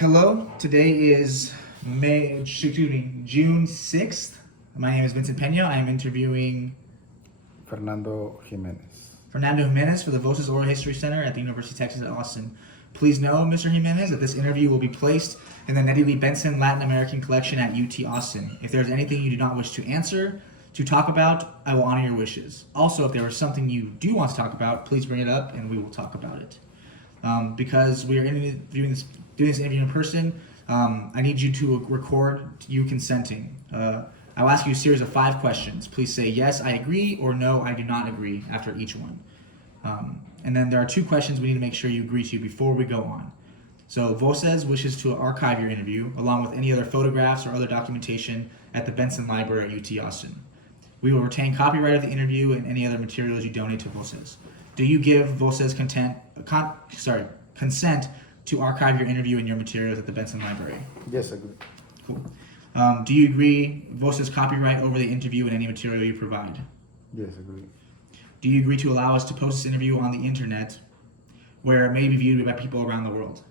Hello, today is June 6th. My name is Vincent Pena. I am interviewing Fernando Jimenez. Fernando Jimenez for the Voces Oral History Center at the University of Texas at Austin. Please know, Mr. Jimenez, that this interview will be placed in the Nettie Lee Benson Latin American Collection at UT Austin. If there is anything you do not wish to answer, to talk about, I will honor your wishes. Also, if there is something you do want to talk about, please bring it up and we will talk about it. Because we are doing this interview in person, I need you to record you consenting. I'll ask you a series of 5 questions. Please say yes, I agree, or no, I do not agree after each one. And then there are 2 questions we need to make sure you agree to before we go on. So Voces wishes to archive your interview along with any other photographs or other documentation at the Benson Library at UT Austin. We will retain copyright of the interview and any other materials you donate to Voces. Do you give Voces consent to archive your interview and your materials at the Benson Library? Yes, I agree. Cool. Do you agree Voces copyright over the interview and any material you provide? Yes, I agree. Do you agree to allow us to post this interview on the internet where it may be viewed by people around the world?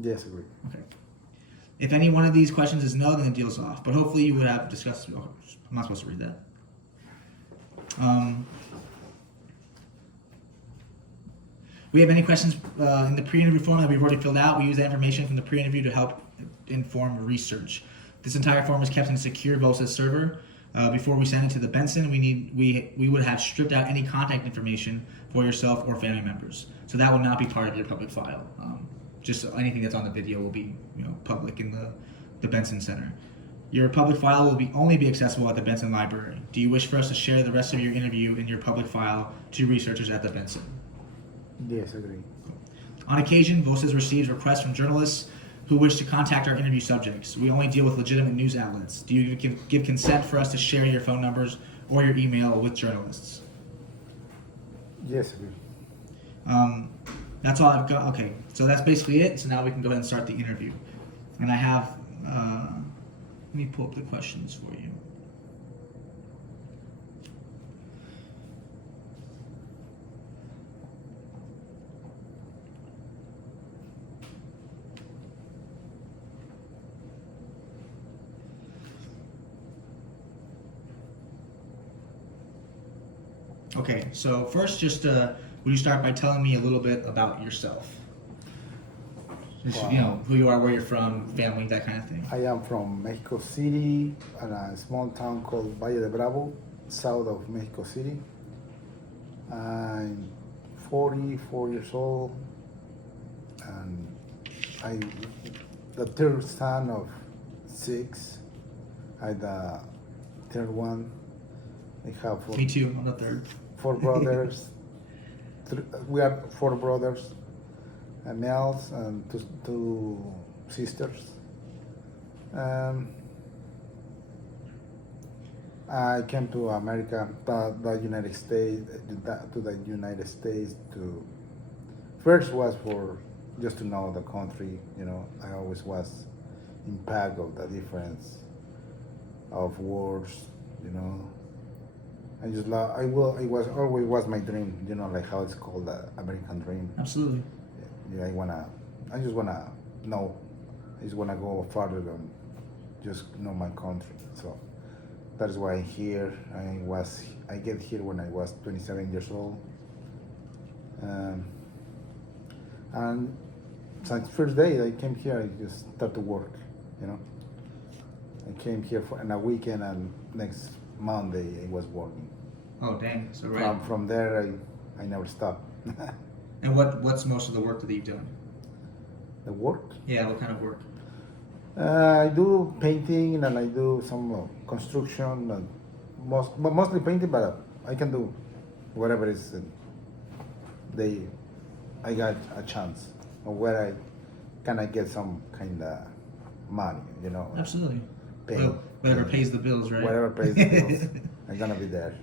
Yes, I agree. Okay. If any one of these questions is no, then the deal's off. But hopefully you would have discussed. Oh, I'm not supposed to read that. We have any questions in the pre-interview form that we've already filled out. We use that information from the pre-interview to help inform research. This entire form is kept in a secure Voces server. Before we send it to the Benson, we would have stripped out any contact information for yourself or family members. So that will not be part of your public file. Just anything that's on the video will be public in the Benson Center. Your public file will only be accessible at the Benson Library. Do you wish for us to share the rest of your interview in your public file to researchers at the Benson? Yes, I agree. On occasion, Voces receives requests from journalists who wish to contact our interview subjects. We only deal with legitimate news outlets. Do you give consent for us to share your phone numbers or your email with journalists? Yes, I agree. That's all I've got. Okay, so that's basically it. So now we can go ahead and start the interview. And I have, let me pull up the questions for you. Okay, so first, just would you start by telling me a little bit about yourself? Just, who you are, where you're from, family, that kind of thing. I am from Mexico City, in a small town called Valle de Bravo, south of Mexico City. I'm 44 years old, and I'm the third son of 6. I'm the third one. I have 4, Me too, I'm the third. 4 brothers. We are 4 brothers, males, and 2 sisters. I came to America, the United States, to the United States. First was for just to know the country. I always was impact of the difference of wars. I just love. It was always was my dream. Like how it's called the American dream. Absolutely. Yeah, I just wanna know. I just wanna go further than just know my country. So that is why I'm here. I get here when I was 27 years old. And since first day I came here, I just started to work. I came here for a weekend, and next Monday I was working. Oh, dang. So right. From there, I never stopped. And what's most of the work that you've done? The work? Yeah, what kind of work? I do painting, and I do some construction, and mostly painting, but I can do whatever is. I got a chance of where I get some kind of money, Absolutely. Paint. Whatever pays the bills, right? Whatever pays the bills, I'm gonna be there.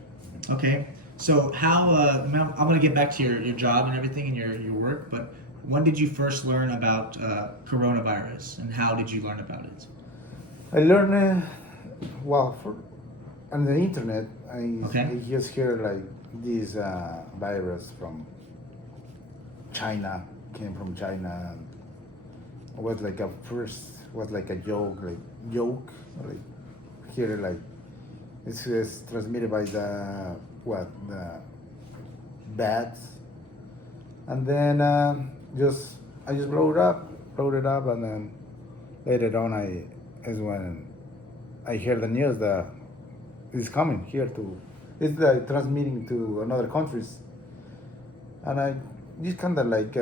Okay, so how, I'm going to get back to your job and everything and your work, but when did you first learn about coronavirus, and how did you learn about it? I learned, on the internet. I just hear like this virus from China, came from China, was like a first was like a joke like here like it's transmitted by the bats, and then just I just wrote it up, and then later on I is when I hear the news that it's coming here to it's like transmitting to another countries, and I just kind of like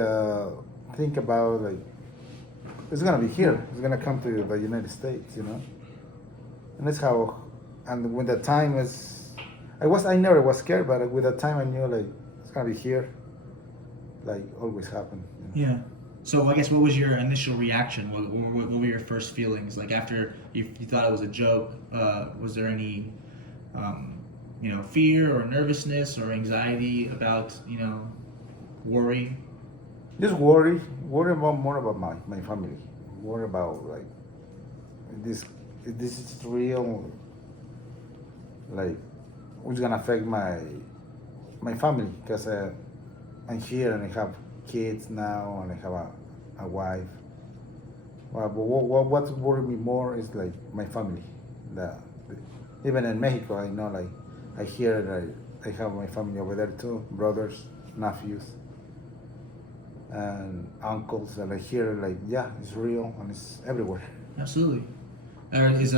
think about like it's gonna be here, it's gonna come to the United States, you know, and that's how. And when the time is, I never was scared, but with the time I knew like it's gonna be here, like always happen. You know? Yeah. So I guess what was your initial reaction? What were your first feelings? Like after you thought it was a joke, was there any, fear or nervousness or anxiety about, worry? Just worry about more about my family, worry about like this if this is real, like what's gonna affect my family because I'm here and I have kids now and I have a wife. Well, but what worries me more is like my family. Even in Mexico, I know like I hear that I have my family over there too, brothers, nephews, and uncles, and I hear like yeah, it's real and it's everywhere. Absolutely. Is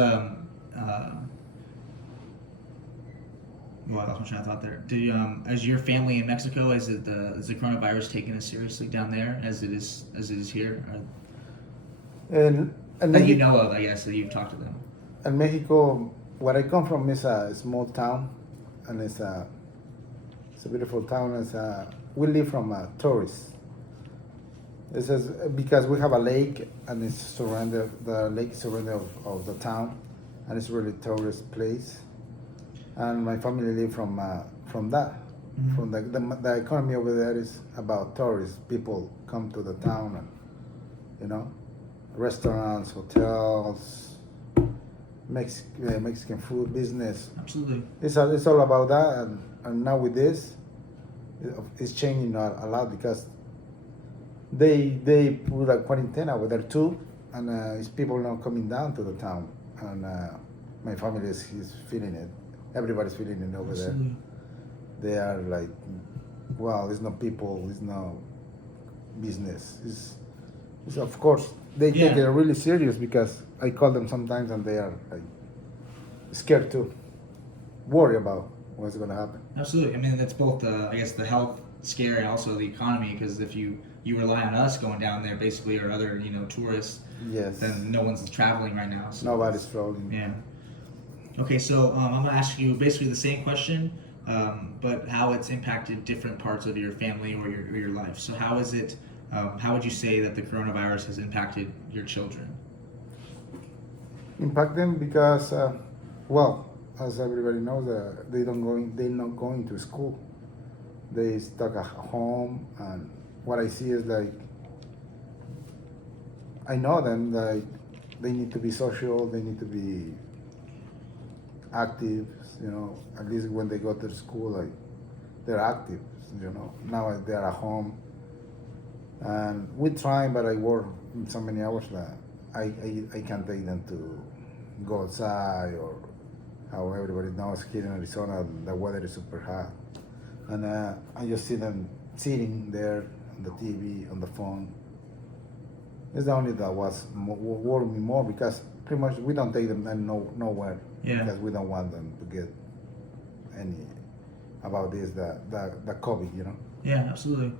well, I lost my train of thought there. Do you, as your family in Mexico, is the coronavirus taken as seriously down there as it is here? And That you know of, I guess, that you've talked to them. in Mexico, where I come from is a small town, and it's a beautiful town. We live from tourists. This is because we have a lake, and it's surrounded. The lake is surrounded of the town, and it's really tourist place. And my family live from that. Mm-hmm. From the economy over there is about tourists. People come to the town, and you know, restaurants, hotels, Mexican food business. Absolutely. It's all about that, and now with this, it's changing a lot because they put a quarantine over there too, and it's people not coming down to the town, and my family is feeling it. Everybody's feeling it over Absolutely. there. They are like, well, there's no people, there's no business. It's of course they take it really serious because I call them sometimes and they are like scared too, worry about what's gonna happen. Absolutely. I mean, that's both I guess the health scare and also the economy, because if you rely on us going down there basically, or other tourists, Yes. then no one's traveling right now. So Nobody's traveling. yeah. Okay, so I'm gonna ask you basically the same question, but how it's impacted different parts of your family or your life. So how is it? How would you say that the coronavirus has impacted your children? Impact them because, well, as everybody knows, they're not going to school. They stuck at home, and what I see is like, I know them like they need to be social, they need to be active. At least when they go to school, like they're active. Now they're at home, and we try, but I work so many hours that I can't take them to go outside, or how everybody knows here in Arizona the weather is super hot, and I just see them sitting there on the TV, on the phone. It's the only that was worrying me more because pretty much we don't take them nowhere. Yeah. Because we don't want them to get any about this the COVID. Yeah, absolutely.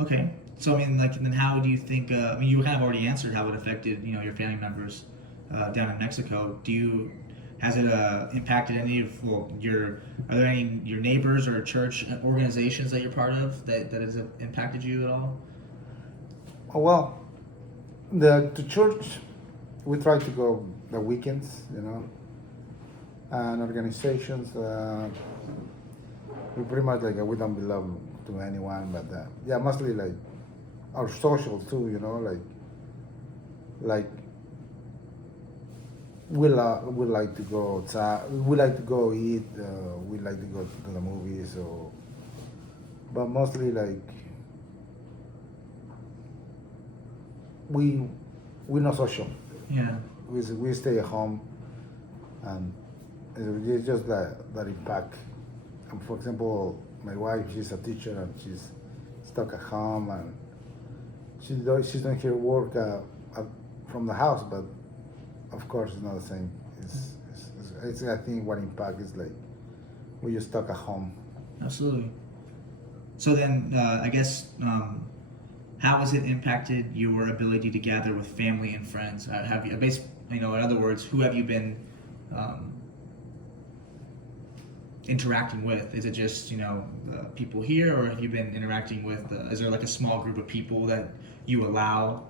Okay, so I mean, like, and then how do you think? I mean, you kind of already answered how it affected your family members down in Mexico. Has it impacted any of are there any your neighbors or church organizations that you're part of that has impacted you at all? Oh, well, to church we try to go the weekends, and organizations. We pretty much like we don't belong to anyone, but yeah, mostly like our social too. Like we like to go outside. We like to go eat. We like to go to the movies, but mostly like we're not social. Yeah. We stay at home, and it's just that impact. And for example, my wife, she's a teacher and she's stuck at home, and she's doing her work from the house, but of course it's not the same. It's I think what impact is like when you're stuck at home. Absolutely. So then, I guess, how has it impacted your ability to gather with family and friends? Have you, in other words, who have you been interacting with? Is it just the people here, or have you been interacting with? Is there like a small group of people that you allow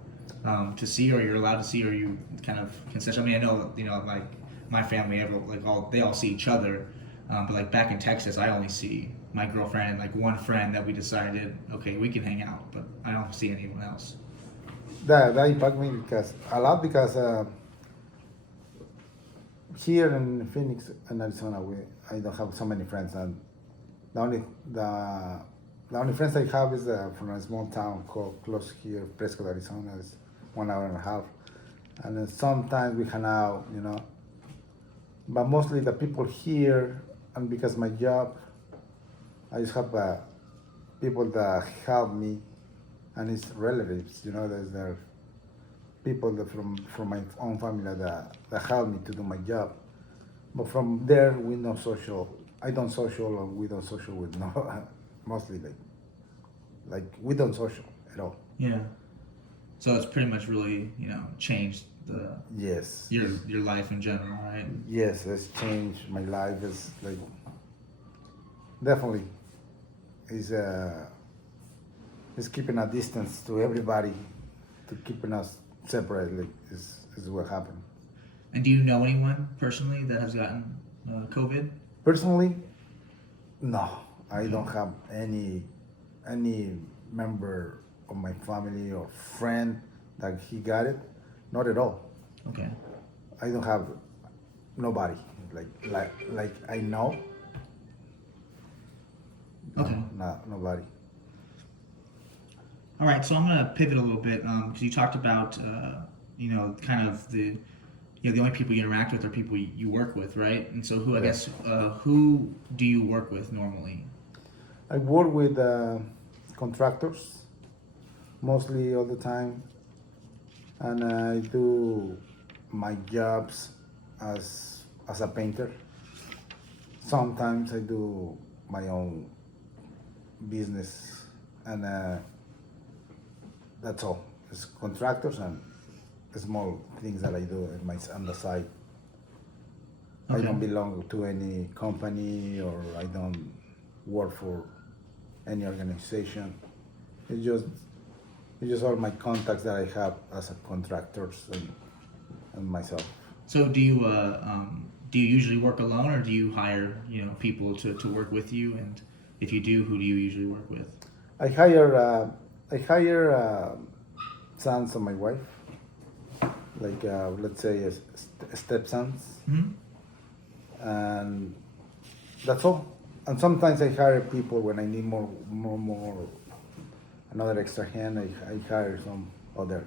to see, or you're allowed to see, or you kind of concession? I mean, I know like my family, they all see each other, but like back in Texas, I only see my girlfriend and like one friend that we decided, okay, we can hang out, but I don't see anyone else. That impacted me a lot because here in Phoenix and Arizona, I don't have so many friends, and the only friends I have is from a small town called close here, Prescott, Arizona. It's 1 hour and a half, and then sometimes we hang out, But mostly the people here, and because my job, I just have people that help me, and it's relatives, There's people that from my own family that help me to do my job. But from there, we don't social. I don't social, or we don't social with mostly like we don't social at all. Yeah. So it's pretty much really changed Yes. your life in general, right? Yes, it's changed my life. It's like definitely is keeping a distance to everybody, to keeping us separate. Like is what happened. And do you know anyone personally that has gotten COVID? Personally, no, I don't have any member of my family or friend that he got it. Not at all. Okay. I don't have nobody like I know. No, Okay. nobody. All right, so I'm going to pivot a little bit because you talked about, kind of the only people you interact with are people you work with, right? And so who, I guess, who do you work with normally? I work with contractors mostly all the time, and I do my jobs as a painter. Sometimes I do my own business, and that's all. It's contractors and small things that I do on the side. Okay. I don't belong to any company, or I don't work for any organization. It's just all my contacts that I have as a contractors and myself. So do you usually work alone, or do you hire people to work with you? And if you do, who do you usually work with? I hire sons of my wife, like let's say stepsons, Mm-hmm. and that's all. And sometimes I hire people when I need more another extra hand. I hire some other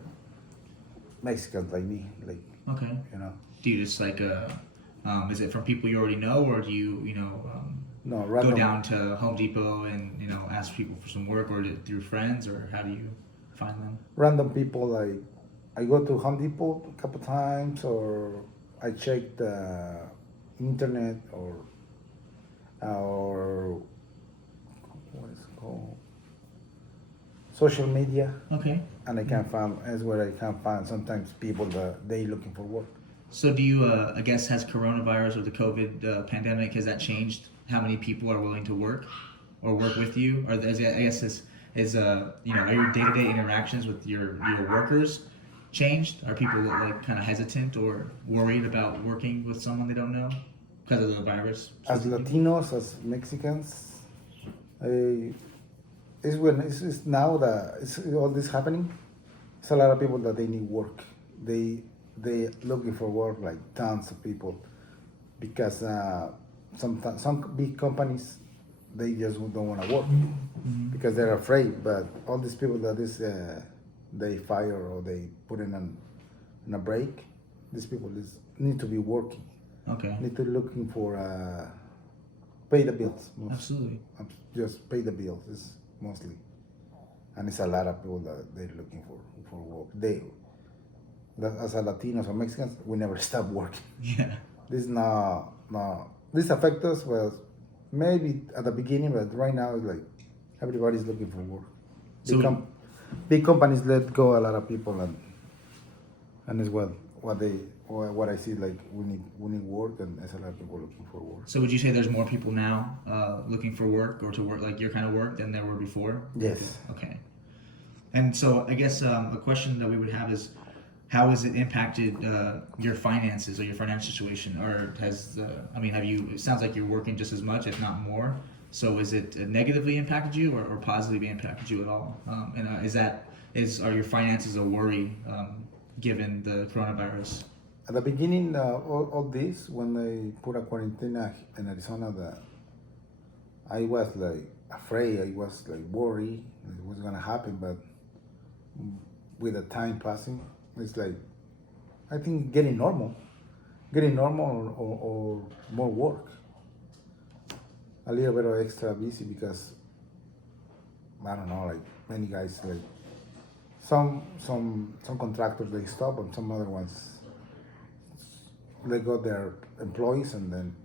Mexicans like me, like Okay. Do you just is it from people you already know, or do you no go random. down to Home Depot and ask people for some work, or through friends, or how do you find them? Random people, like I go to Home Depot a couple times, or I check the internet, or what is it called, social media, Okay. and I can find is where I can find sometimes people that they looking for work. So do you, I guess, has coronavirus or the COVID pandemic, has that changed how many people are willing to work or work with you? Or I guess are your day-to-day interactions with your workers changed? Are people kind of hesitant or worried about working with someone they don't know because of the virus? As Latinos, as Mexicans, it's now that it's all this happening. It's a lot of people that they need work. They looking for work, like tons of people, because some big companies, they just don't want to work because they're afraid. But all these people that is they fire or they put in a break, these people need to be working, Okay. need to looking for pay the bills. Absolutely. Just pay the bills is mostly, and it's a lot of people that they're looking for work. As a Latinos or Mexicans, we never stop working. Yeah. This this affects us. Well, maybe at the beginning, but right now it's like everybody's looking for work. So Big companies let go a lot of people, and it's what I see, like we need work, and there's a lot of people looking for work. So would you say there's more people now looking for work or to work like your kind of work than there were before? Yes. Okay. And so I guess a question that we would have is, how has it impacted your finances or your financial situation? Or it sounds like you're working just as much, if not more. So is it negatively impacted you or positively impacted you at all? Are your finances a worry given the coronavirus? At the beginning, all this, when they put a quarantine in Arizona, I was like afraid, I was like worried what's gonna happen, but with the time passing, it's like, I think getting normal or more work. A little bit of extra busy because, I don't know, like many guys, like some contractors, they stop, and some other ones, they got their employees, and then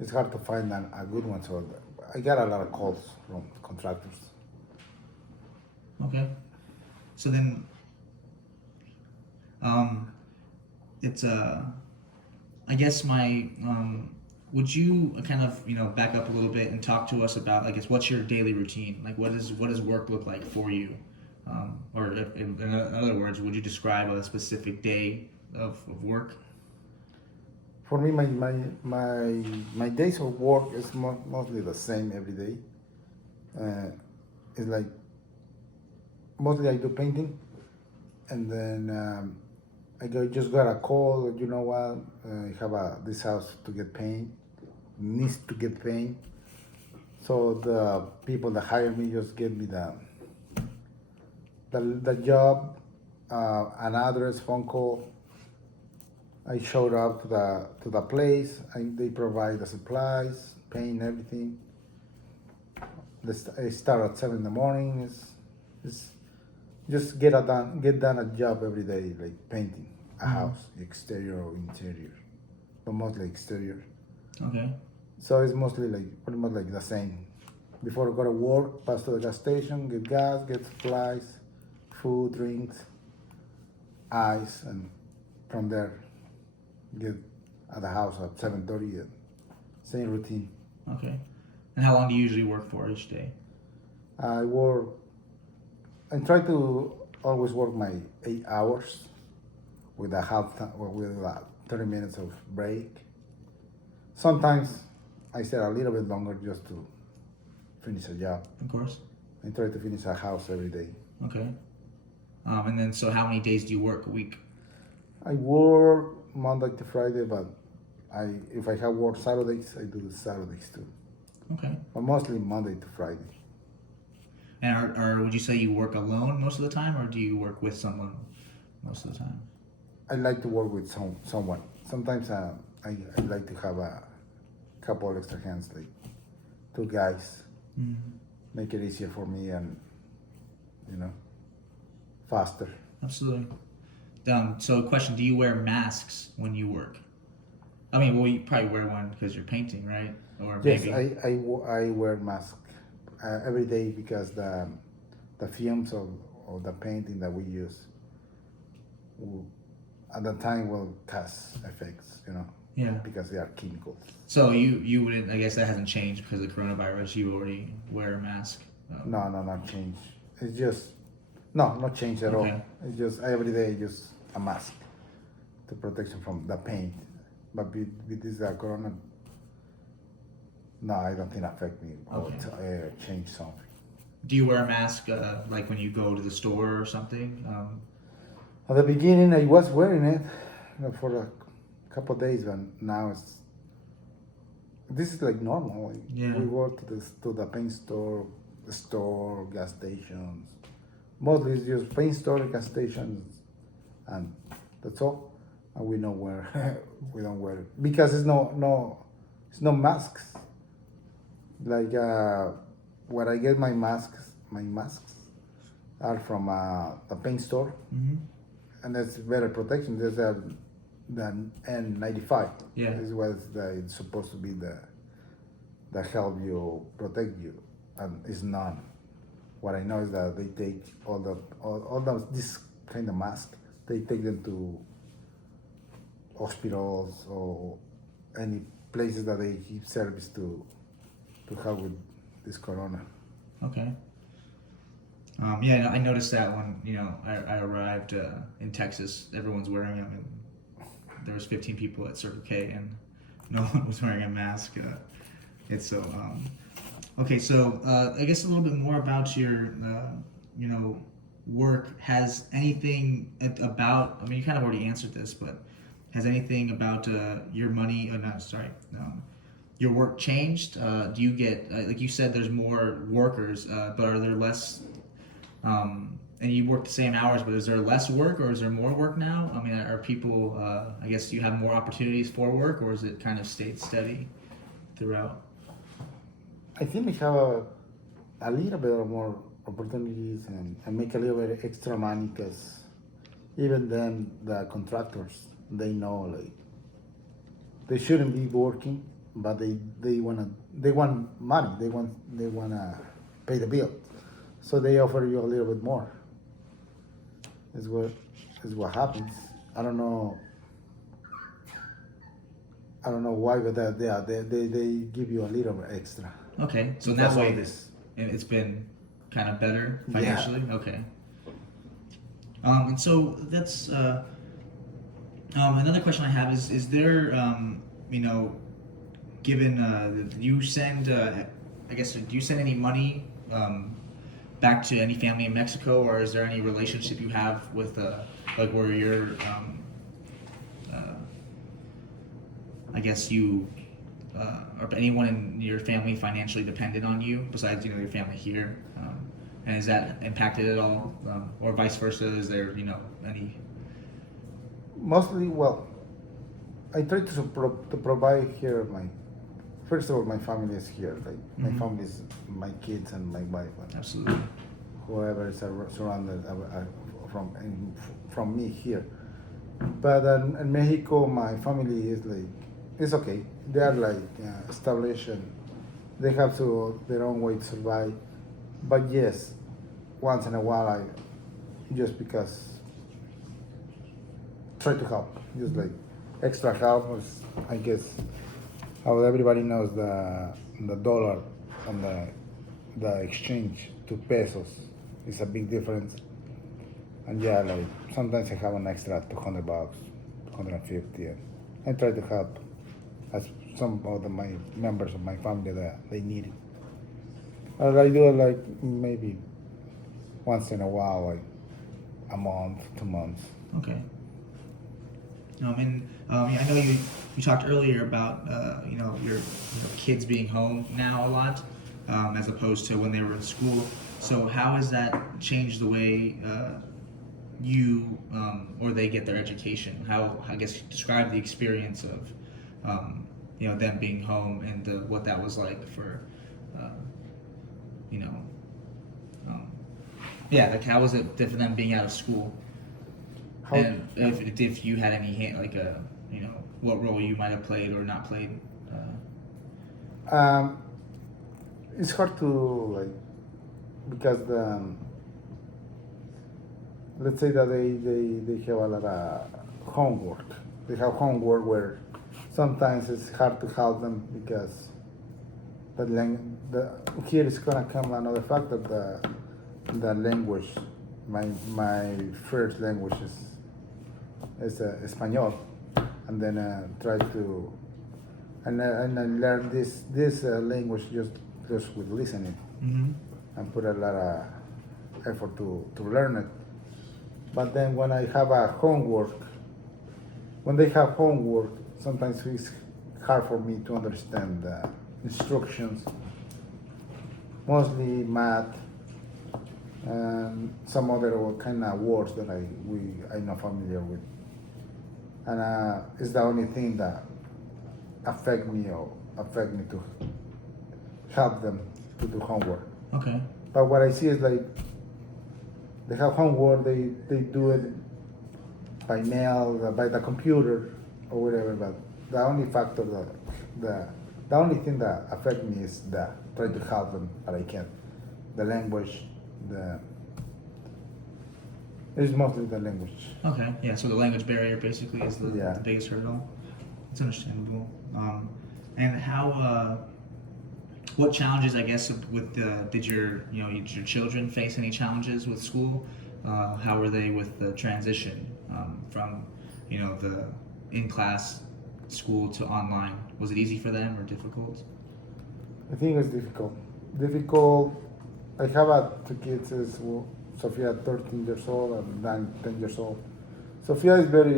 it's hard to find a good one. So I got a lot of calls from contractors. Okay. So then, it's I guess would you kind of back up a little bit and talk to us about, I guess, what's your daily routine? Like, what does work look like for you? Or in other words, would you describe a specific day of work? For me, my days of work is mostly the same every day. It's like mostly I do painting, and then just got a call. You know what? I have this house to get paint, needs to get paint. So the people that hire me just give me the job, an address, phone call. I showed up to the place. They provide the supplies, paint, everything. I start at 7 in the morning. It's just get done a job every day, like painting a house, exterior or interior, but mostly exterior. Okay. So it's mostly like pretty much like the same. Before I go to work, pass to the gas station, get gas, get supplies, food, drinks, ice, and from there get at the house at 7:30. Same routine. Okay. And how long do you usually work for each day? I try to always work my 8 hours with a 30 minutes of break. Sometimes I stay a little bit longer just to finish a job. Of course. I try to finish a house every day. Okay. And then, so how many days do you work a week? I work Monday to Friday, but if I have work Saturdays, I do Saturdays too. Okay. But mostly Monday to Friday. And or would you say you work alone most of the time, or do you work with someone most of the time? I like to work with someone. Sometimes I like to have a couple extra hands, like 2 guys. Mm-hmm. Make it easier for me and, faster. Absolutely. So question, do you wear masks when you work? I mean, well, you probably wear one because you're painting, right? Or Yes, maybe... I wear mask every day because the fumes of the painting that we use at the time will cause effects, Yeah. because they are chemicals. So you wouldn't, I guess that hasn't changed because of coronavirus. You already wear a mask. No, not change. It's just not change at all. Okay. It's just every day just a mask to protection from the paint. But with this corona, no, I don't think it affect me or change something. Do you wear a mask like when you go to the store or something? At the beginning, I was wearing it for a couple of days, but now this is like normal. Yeah. We go to the paint store, gas stations, Mostly it's just paint store, gas stations, and that's all. And we don't wear we don't wear it because it's no masks. Like where I get my masks are from a paint store, Mm-hmm. and that's better protection. There's a than N95. Yeah. This was it's supposed to be the that help you protect you, and it's not. What I know is that they take all those this kind of mask. They take them to hospitals or any places that they give service to help with this corona. Okay. Yeah, I noticed that when I arrived in Texas, everyone's wearing them, and there was 15 people at Circle K, and no one was wearing a mask. It's so okay. So I guess a little bit more about your work. Has anything about? I mean, you kind of already answered this, but has anything about your money? Oh, no, sorry. Your work changed? Do you get like you said? There's more workers, but are there less? And you work the same hours, but is there less work or is there more work now? I mean, are people? I guess do you have more opportunities for work, or is it kind of stayed steady throughout? I think we have a little bit of more opportunities and make a little bit extra money because even then the contractors they know like they shouldn't be working, but they want money, they wanna pay the bill, so they offer you a little bit more. Is what happens. I don't know. I don't know why, but they give you a little bit extra. Okay, so in Because that way, of this. it's been kind of better financially. Yeah. Okay. And so that's another question I have is there given you send I guess do you send any money back to any family in Mexico, or is there any relationship you have with like where you're I guess you or anyone in your family financially dependent on you besides your family here, and is that impacted at all, or vice versa? Is there any? Mostly, well, I try to provide here my. First of all, my family is here. Like my family is my kids and my wife. And Absolutely. whoever is surrounded from me here. But in Mexico, my family is like it's okay. They are like established and they have to their own way to survive. But yes, once in a while, I just because try to help, just like extra help. I guess how everybody knows the dollar and the exchange to pesos is a big difference. And yeah, like sometimes I have an extra $200, 250, and I try to help as some of my members of my family that they need it. But I do it like maybe once in a while, like a month, 2 months. Okay. And I know you talked earlier about your kids being home now a lot, as opposed to when they were in school. So how has that changed the way you or they get their education? How, I guess, describe the experience of them being home and what that was like for like how was it different than being out of school? How, And if you had any what role you might have played or not played. it's hard to like because let's say that they have a lot of homework. They have homework where sometimes it's hard to help them because here is gonna come another factor, the language. My first language is Español, and then try to and I learn this language just with listening, and put a lot of effort to learn it. But then when I have when they have homework, sometimes it's hard for me to understand the instructions. Mostly math, and some other kind of words that I'm not familiar with, and it's the only thing that affect me to help them to do homework. Okay. But what I see is like they have homework, they do it by mail, by the computer or whatever. But the only factor the only thing that affect me is that try to help them, but I can't. The language, it's mostly the language. Okay. Yeah. So the language barrier basically is the Yeah. biggest hurdle. It's understandable. And how? What challenges, I guess, with did your your children face any challenges with school? How were they with the transition from the in class school to online? Was it easy for them or difficult? I think it's difficult. Difficult. I have two kids. Well, Sophia, 13 years old, and Dan, 10 years old. Sophia is very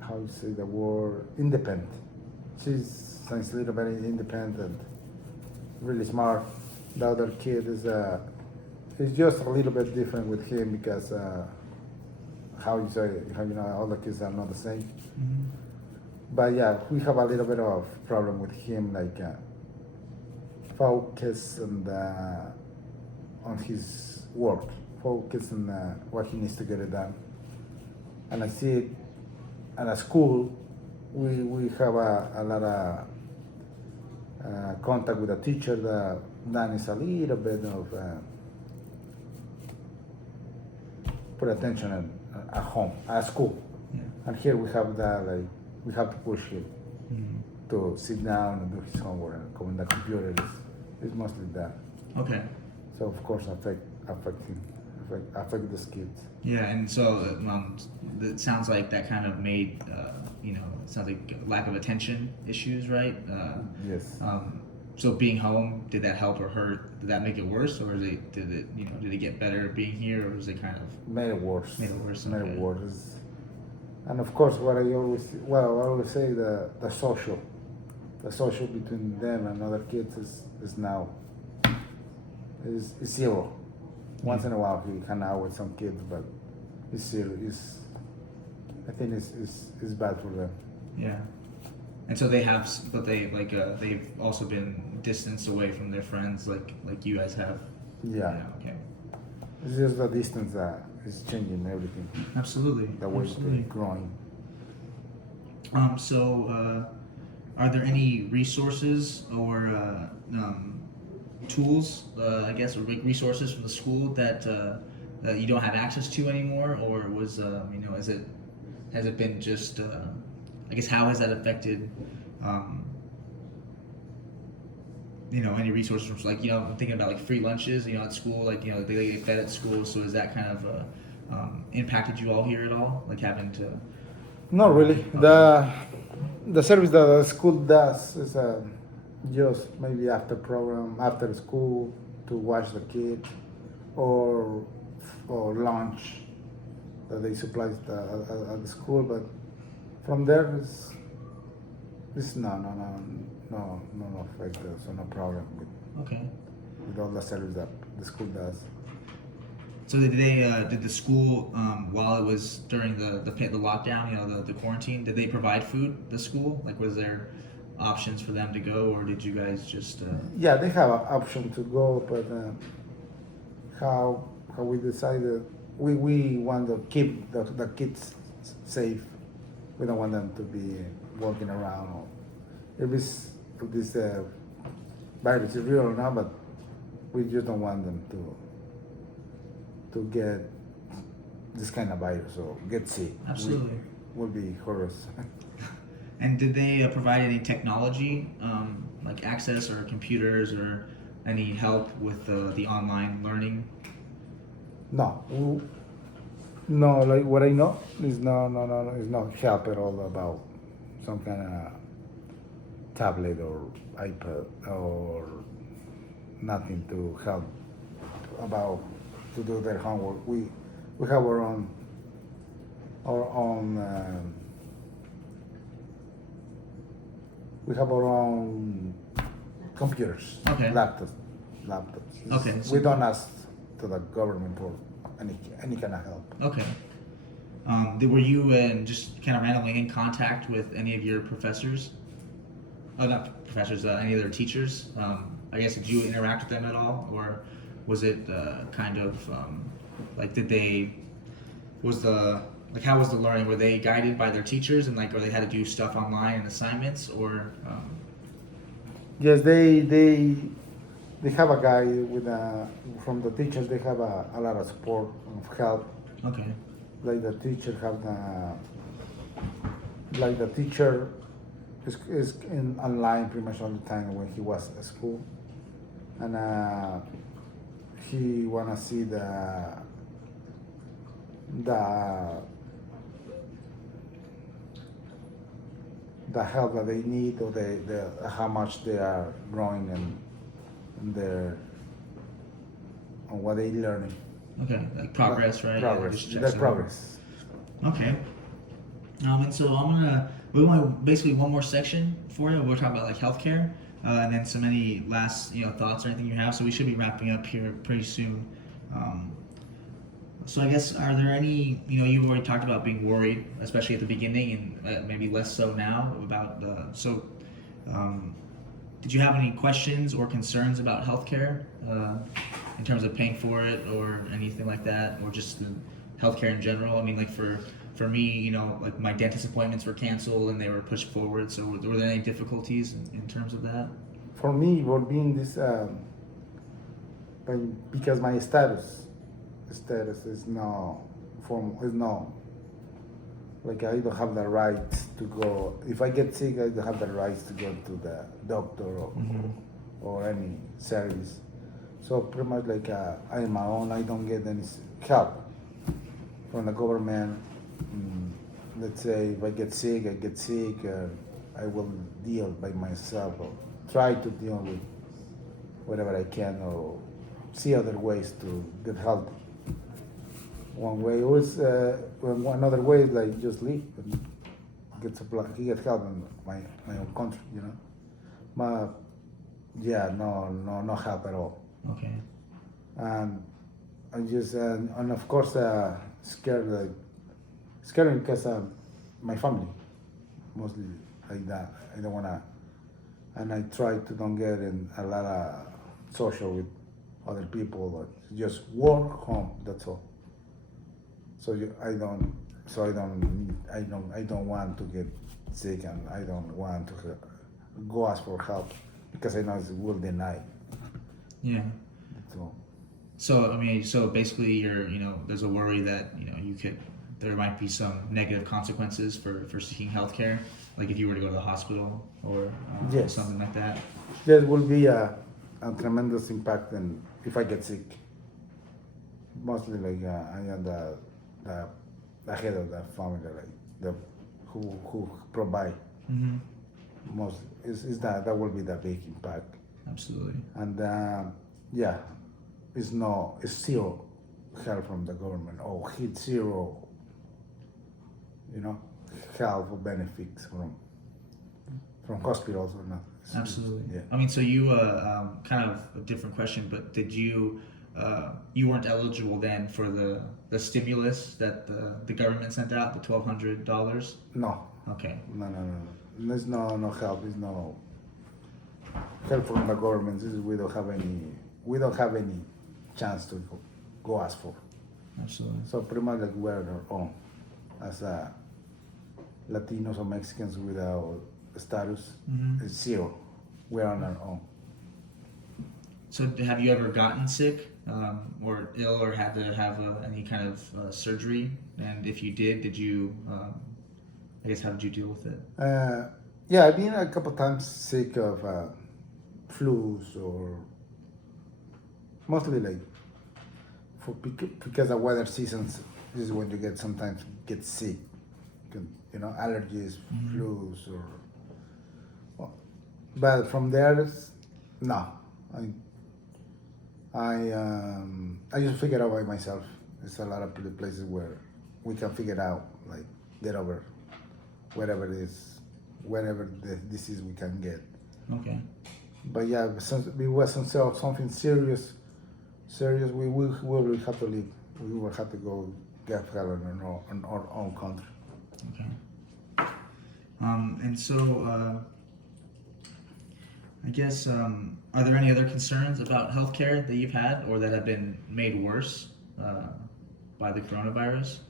how you say the word, independent. She's a little very independent, really smart. The other kid is just a little bit different with him because how all the kids are not the same. Mm-hmm. But yeah, we have a little bit of problem with him, like focus on his work, focus on what he needs to get it done. And I see it at a school. We have a lot of contact with a teacher that is a little bit of put attention at home, at school. Yeah. And here we have that, like, we have to push him Mm-hmm. to sit down and do his homework. And come in the computer is mostly that. Okay. So of course affect the kids. Yeah, and so it sounds like that kind of made it sounds like lack of attention issues, right? Yes. So being home, did that help or hurt? Did that make it worse, or did it get better being here, or was it kind of Made it worse. Made it worse, Made okay. it worse. And of course, I always say the social between them and other kids is now is zero. Once in a while, he hang out with some kids, but it's zero. I think it's bad for them. Yeah, and so they've also been distanced away from their friends, like you guys have. Yeah. Okay. It's just the distance that is changing everything. Absolutely. The way Absolutely. they're growing. Are there any resources or tools, I guess, or resources from the school that you don't have access to anymore, or has it been just, I guess, how has that affected, any resources from, I'm thinking about like free lunches, at school, they get fed at school, so is that kind of impacted you all here at all, like having to? Not really. The service that the school does is just maybe after school to watch the kids, or lunch that they supply at the school. But from there, it's no effect, so no problem Okay. with all the service that the school does. So did the school, while it was during the lockdown, the quarantine, did they provide food, the school? Like, was there options for them to go, or did you guys just? Yeah, they have an option to go, but how we decided, we want to keep the kids safe. We don't want them to be walking around, or if this virus is real or not, but we just don't want them to get this kind of virus or get sick. Absolutely. Would be horrors. And did they provide any technology, like access or computers or any help with the online learning? No, like what I know is no, it's not help at all about some kind of tablet or iPad or nothing to help about to do their homework. We have our own we have our own computers, Okay. laptops. Okay, so- We don't ask to the government for any kind of help. Okay. Were you just kind of randomly in contact with any of your professors? Oh, not professors. Any of their teachers? I guess, did you interact with them at all, or was it kind of like how was the learning? Were they guided by their teachers and or they had to do stuff online and assignments, or? Yes, they have a guy with from the teachers. They have a lot of support of help. Okay. Like the teacher is in online pretty much all the time when he was at school, and he wanna see the help that they need, or the how much they are growing and their on what they learning. Okay, like progress, right? Progress. Just check That's some- progress. Okay. And so we want basically one more section for you. We'll talk about healthcare, and then any last thoughts or anything you have. So we should be wrapping up here pretty soon. So I guess, are there any, you've already talked about being worried, especially at the beginning, and maybe less so now about did you have any questions or concerns about healthcare in terms of paying for it or anything like that, or just the healthcare in general? I mean, for me, my dentist appointments were canceled and they were pushed forward. So were there any difficulties in terms of that? For me, being this, because my status is no like I don't have the right to go. If I get sick, I don't have the right to go to the doctor or any service. So pretty much I am my own. I don't get any help from the government. Let's say if I get sick, I will deal by myself, or try to deal with whatever I can, or see other ways to get help. One way was another way is just leave and get supply. He get help in my own country, But yeah, no help at all. Okay. And I just and of course scared because my family mostly like that. I don't wanna, and I try to don't get in a lot of social with other people, but just work home. That's all. So I don't want to get sick, and I don't want to go ask for help because I know it will deny. Yeah. So So I mean, so basically, there's a worry that there might be some negative consequences for seeking healthcare, like if you were to go to the hospital or Yes. something like that. there will be a tremendous impact, and if I get sick, mostly I am the head of the family, who provide Mm-hmm. most is that will be the big impact. Absolutely. And it's zero help from the government, or hit zero, health or benefits from hospitals or not. Absolutely. Yeah. I mean, so you kind of a different question, but did you weren't eligible then for the stimulus that the government sent out, the $1,200? No. Okay. No. There's no help. There's no help from the government. We don't have any chance to go ask for. Absolutely. So pretty much we're on our own as Latinos or Mexicans without status. Mm-hmm. It's zero. We're on our own. So have you ever gotten sick or ill or had to have any kind of surgery? And if you did you, I guess, how did you deal with it? Yeah, I've been a couple times sick of flus, or mostly because of weather seasons. This is when you sometimes get sick. Allergies, Mm-hmm. flus, but from there, no. I just figure it out by myself. There's a lot of places where we can figure it out, get over whatever it is, whatever the disease we can get. Okay. but yeah, since it wasn't something serious, we will have to leave. We will have to go get help in our own country. Okay. And so, I guess, are there any other concerns about healthcare that you've had or that have been made worse by the coronavirus?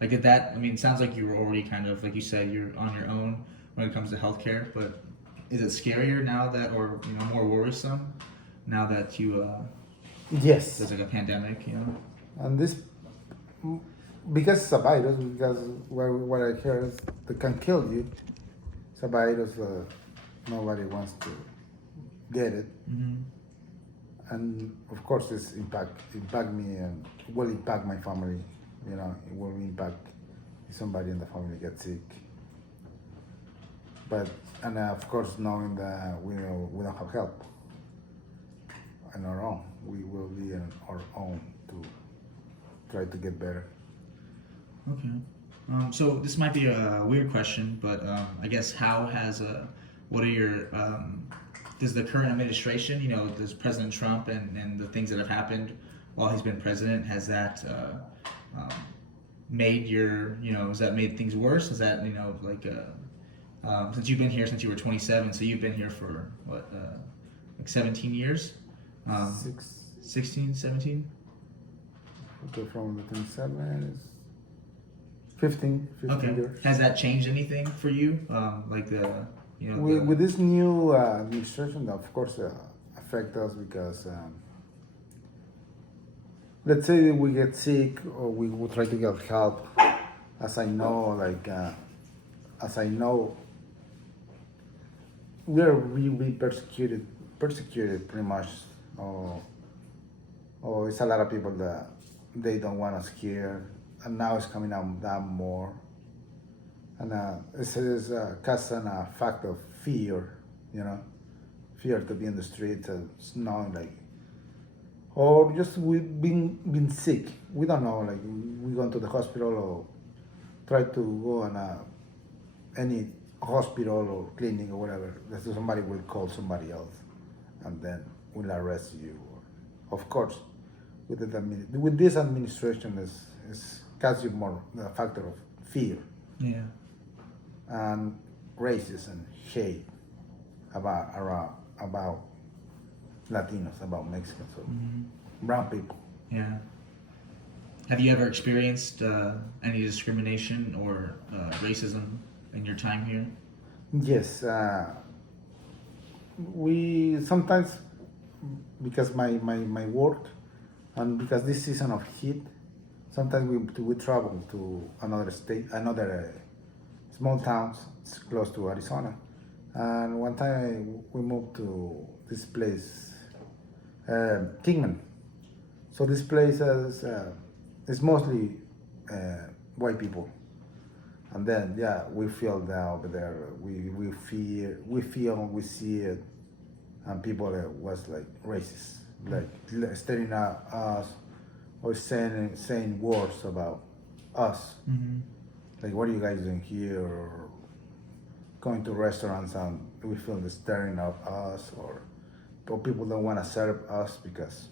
Like, at that, I mean, it sounds like you were already kind of, like you said, you're on your own when it comes to healthcare, but is it scarier now that, or, more worrisome now that Yes, there's like a pandemic, and this because it's a virus. Because what I hear is they can kill you. It's a virus. Nobody wants to get it, Mm-hmm. and of course, this impact me and will impact my family. It will impact if somebody in the family gets sick. But and of course, knowing that we don't have help on our own, we will be on our own to try to get better. Okay. So this might be a weird question, but I guess what are your, does the current administration, does President Trump and the things that have happened while he's been president, has that made has that made things worse? Is that, since you've been here since you were 27, so you've been here for what, like 17 years? 16, 17? Okay, from the 27 is 15 Okay. years. Has that changed anything for you? With this new administration, of course, affect us because let's say we get sick or we will try to get help. As I know, we are really persecuted pretty much. Oh, it's a lot of people that they don't want us here, and now it's coming out down more. And this is causing a fact of fear, fear to be in the streets and knowing or just we've been sick. We don't know, we go to the hospital or try to go on any hospital or clinic or whatever. Somebody will call somebody else, and then will arrest you. Of course, with this administration is causing more the factor of fear. Yeah. And racism and hate about Latinos, about Mexicans, or brown people. Yeah. Have you ever experienced any discrimination or racism in your time here? Yes, we sometimes, because my work and because this season of heat, sometimes we travel to another state, another small towns close to Arizona. And one time we moved to this place, Kingman. So this place is mostly white people. And then, we feel that over there, we see it, and people was like racist, like staring at us or saying words about us. Mm-hmm. Like, what are you guys doing here? Or going to restaurants and we feel the staring at us, or people don't want to serve us because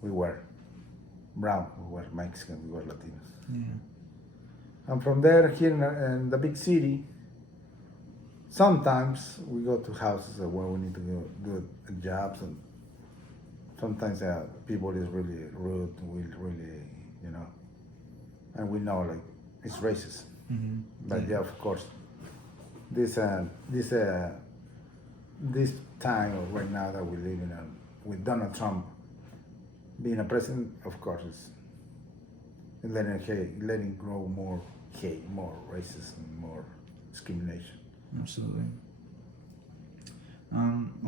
we were brown, we were Mexican, we were Latinos. Yeah. And from there, here in the big city, sometimes we go to houses where we need to go do jobs, and sometimes people is really rude, and we know it's racist. Mm-hmm. But of course, this time right now that we live in, with Donald Trump being a president, of course, is letting grow more hate, more racism, more discrimination. Absolutely.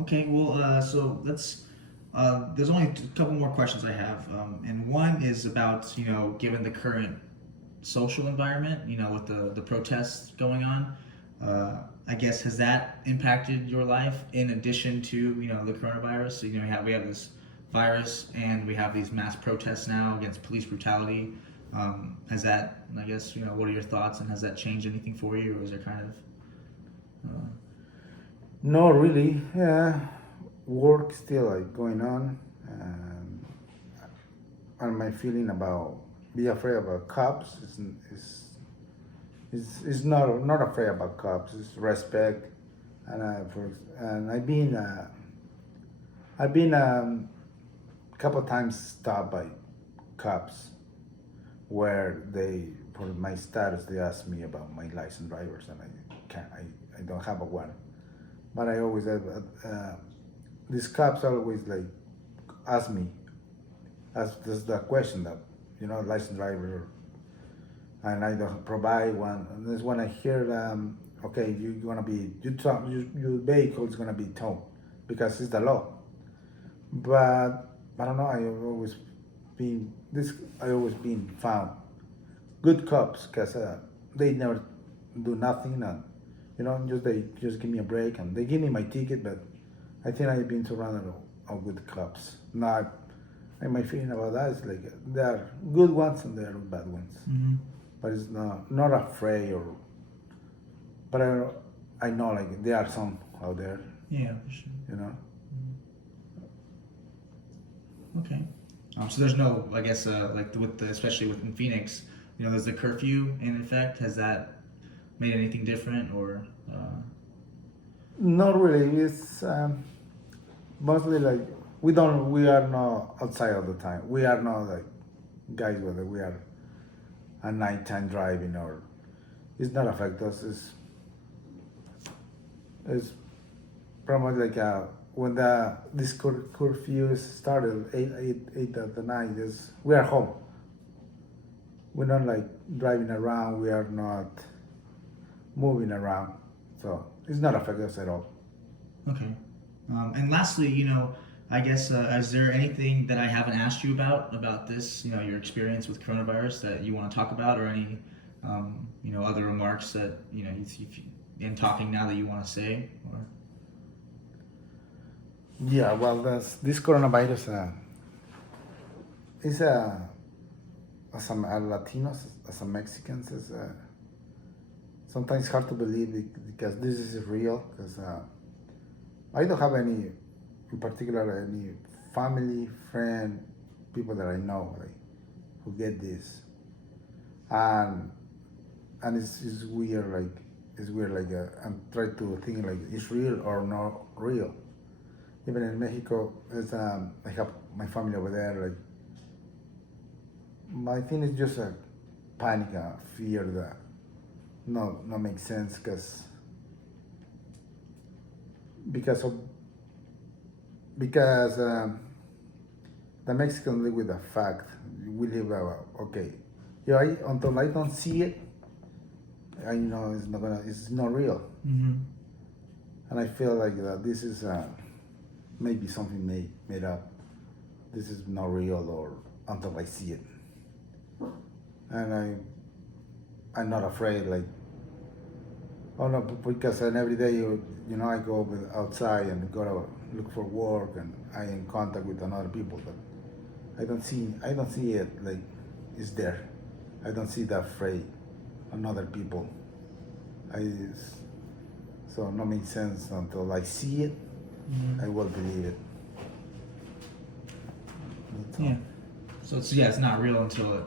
Okay, well, so let's. There's only a couple more questions I have, and one is about given the current social environment, with the protests going on. I guess has that impacted your life in addition to the coronavirus? So, we have this virus and we have these mass protests now against police brutality. Has that, I guess, what are your thoughts, and has that changed anything for you, or is there kind of? No, really. Yeah, work still like going on, and my feeling about be afraid about cops is not afraid about cops. It's respect, and I've been a couple times stopped by cops where they for my status they ask me about my license drivers, and I don't have a one, but I always have these cops always like ask me ask this the question that license driver, and I don't provide one. And this when I hear okay, you're gonna be your vehicle is gonna be towed because it's the law. But I don't know. I always been found good cops because they never do nothing, and they just give me a break and they give me my ticket. But I think I've been surrounded of good cops. Not, and my feeling about that is like there are good ones and there are bad ones. Mm-hmm. But it's not afraid or. But I know like there are some out there. Yeah, for sure. You know. Okay. So there's no, I guess, especially within Phoenix, there's the curfew in effect. Has that made anything different, or? Not really. It's mostly like we are not outside all the time. We are not like guys whether we are at nighttime driving or it's not affect us. It's probably like when this curfew started eight of the night. We are home. We're not like driving around. We are not moving around, so it's not affect us at all. Okay. And lastly, I guess, is there anything that I haven't asked you about this, your experience with coronavirus that you want to talk about, or any, other remarks that, in talking now that you want to say? Or? Yeah, well, this coronavirus is as a Latinos, as a Mexicans, is sometimes hard to believe because this is real. Because I don't have any, in particular, any family, friend, people that I know like, who get this, and it's weird. I'm trying to think like it's real or not real. Even in Mexico, I have my family over there. Like, my thing is just a panic, a fear that not makes sense because the Mexicans live with the fact. We live okay. Until I don't see it, I know it's not real. Mm-hmm. And I feel like that this is maybe something made up. This is not real or until I see it. And I'm not afraid like no, because every day I go outside and go to look for work and I in contact with other people, but I don't see it like it's there. I don't see that afraid on other people. So no makes sense until I see it. Mm-hmm. I will believe it. Yeah. So it's not real until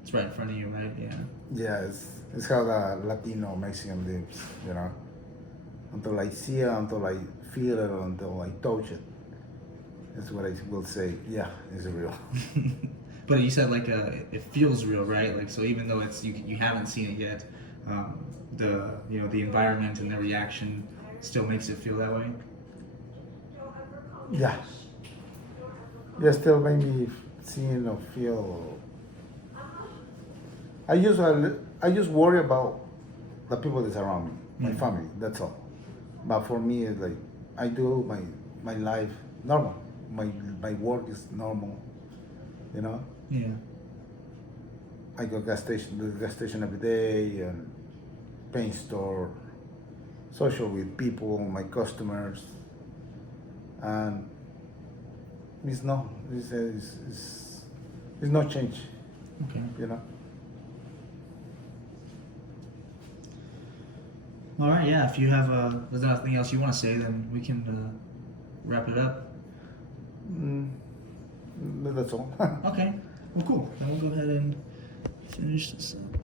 it's right in front of you, right? Yeah. Yeah, it's how the Latino Mexican lives, Until I see it, until I feel it, until I touch it. That's what I will say. Yeah, it's real. But you said it feels real, right? Like, so even though it's you haven't seen it yet, the environment and the reaction still makes it feel that way. Yeah. Yeah, still maybe seeing or feel. I just worry about the people that's around me, my family. That's all. But for me, it's like I do my life normal. My work is normal. Yeah. I go to the gas station every day, and paint store, social with people, my customers, and it's no change. Okay. All right. Yeah. If you have there's nothing else you want to say, then we can wrap it up? That's all. Okay. Well, cool. Then we'll go ahead and finish this up.